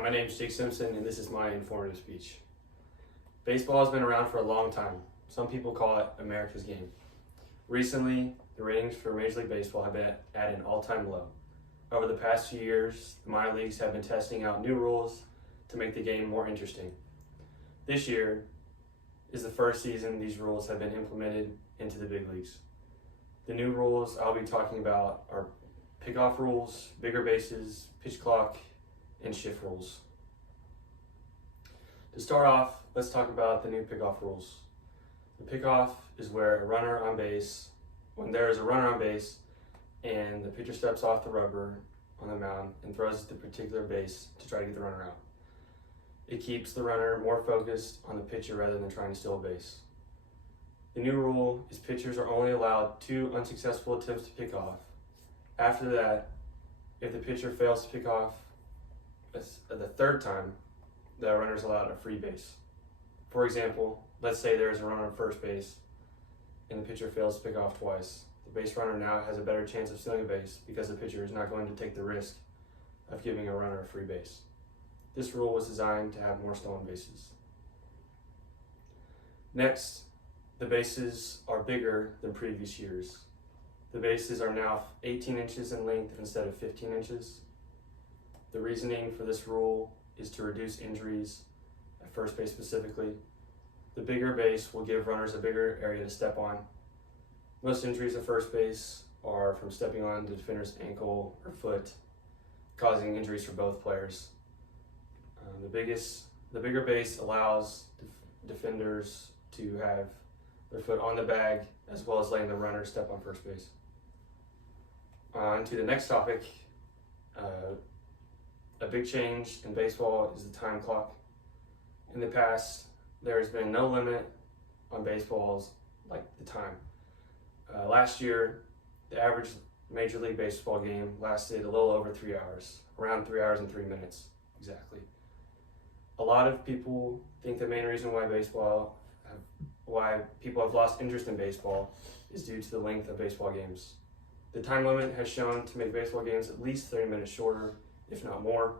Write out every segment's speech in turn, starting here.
Hi, my name is Jake Simpson, and this is my informative speech. Baseball has been around for a long time. Some people call it America's game. Recently, the ratings for Major League Baseball have been at an all-time low. Over the past few years, the minor leagues have been testing out new rules to make the game more interesting. This year is the first season these rules have been implemented into the big leagues. The new rules I'll be talking about are pickoff rules, bigger bases, pitch clock, and shift rules. To start off, let's talk about the new pickoff rules. The pickoff is where when there is a runner on base and the pitcher steps off the rubber on the mound and throws the particular base to try to get the runner out. It keeps the runner more focused on the pitcher rather than trying to steal a base. The new rule is pitchers are only allowed 2 unsuccessful attempts to pick off. After that, if the pitcher fails to pick off the third time, the runner is allowed a free base. For example, let's say there is a runner on first base and the pitcher fails to pick off twice. The base runner now has a better chance of stealing a base because the pitcher is not going to take the risk of giving a runner a free base. This rule was designed to have more stolen bases. Next, the bases are bigger than previous years. The bases are now 18 inches in length instead of 15 inches. The reasoning for this rule is to reduce injuries at first base specifically. The bigger base will give runners a bigger area to step on. Most injuries at first base are from stepping on the defender's ankle or foot, causing injuries for both players. The bigger base allows defenders to have their foot on the bag as well as letting the runner step on first base. On to the next topic. A big change in baseball is the time clock. In the past, there has been no limit on baseballs like the time. Last year, the average Major League Baseball game lasted a little over 3 hours, around 3 hours and 3 minutes exactly. A lot of people think the main reason why people have lost interest in baseball is due to the length of baseball games. The time limit has shown to make baseball games at least 30 minutes shorter, if not more.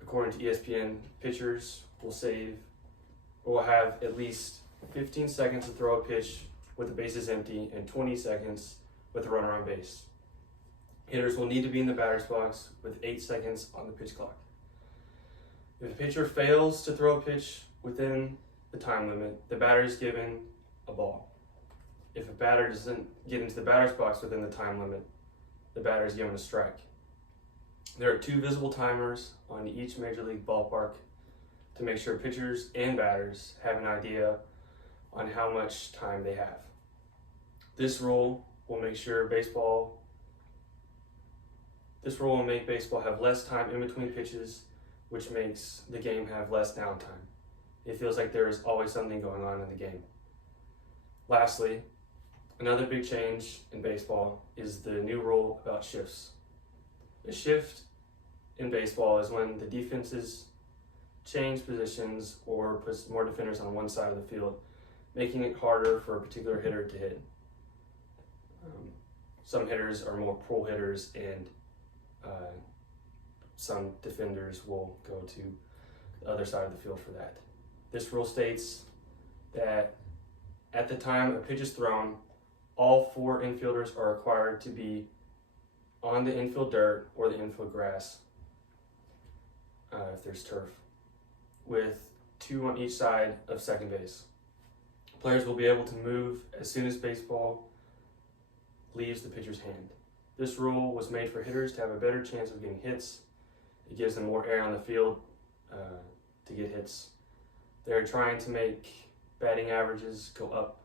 According to ESPN, pitchers will have at least 15 seconds to throw a pitch with the bases empty and 20 seconds with the runner on base. Hitters will need to be in the batter's box with 8 seconds on the pitch clock. If a pitcher fails to throw a pitch within the time limit, the batter is given a ball. If a batter doesn't get into the batter's box within the time limit, the batter is given a strike. There are 2 visible timers on each Major League ballpark to make sure pitchers and batters have an idea on how much time they have. This rule will make baseball have less time in between pitches, which makes the game have less downtime. It feels like there is always something going on in the game. Lastly, another big change in baseball is the new rule about shifts. A shift in baseball is when the defenses change positions or puts more defenders on one side of the field, making it harder for a particular hitter to hit. Some hitters are more pull hitters, and some defenders will go to the other side of the field for that. This rule states that at the time a pitch is thrown, all 4 infielders are required to be on the infield dirt or the infield grass, if there's turf, with 2 on each side of second base. Players will be able to move as soon as baseball leaves the pitcher's hand. This rule was made for hitters to have a better chance of getting hits. It gives them more air on the field to get hits. They're trying to make batting averages go up,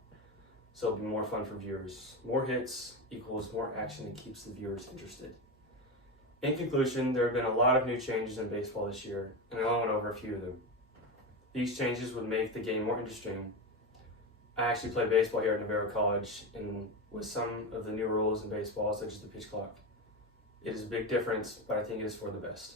so it'll be more fun for viewers. More hits equals more action and keeps the viewers interested. In conclusion, there have been a lot of new changes in baseball this year, and I went over a few of them. These changes would make the game more interesting. I actually played baseball here at Navarro College, and with some of the new rules in baseball, such as the pitch clock, it is a big difference, but I think it is for the best.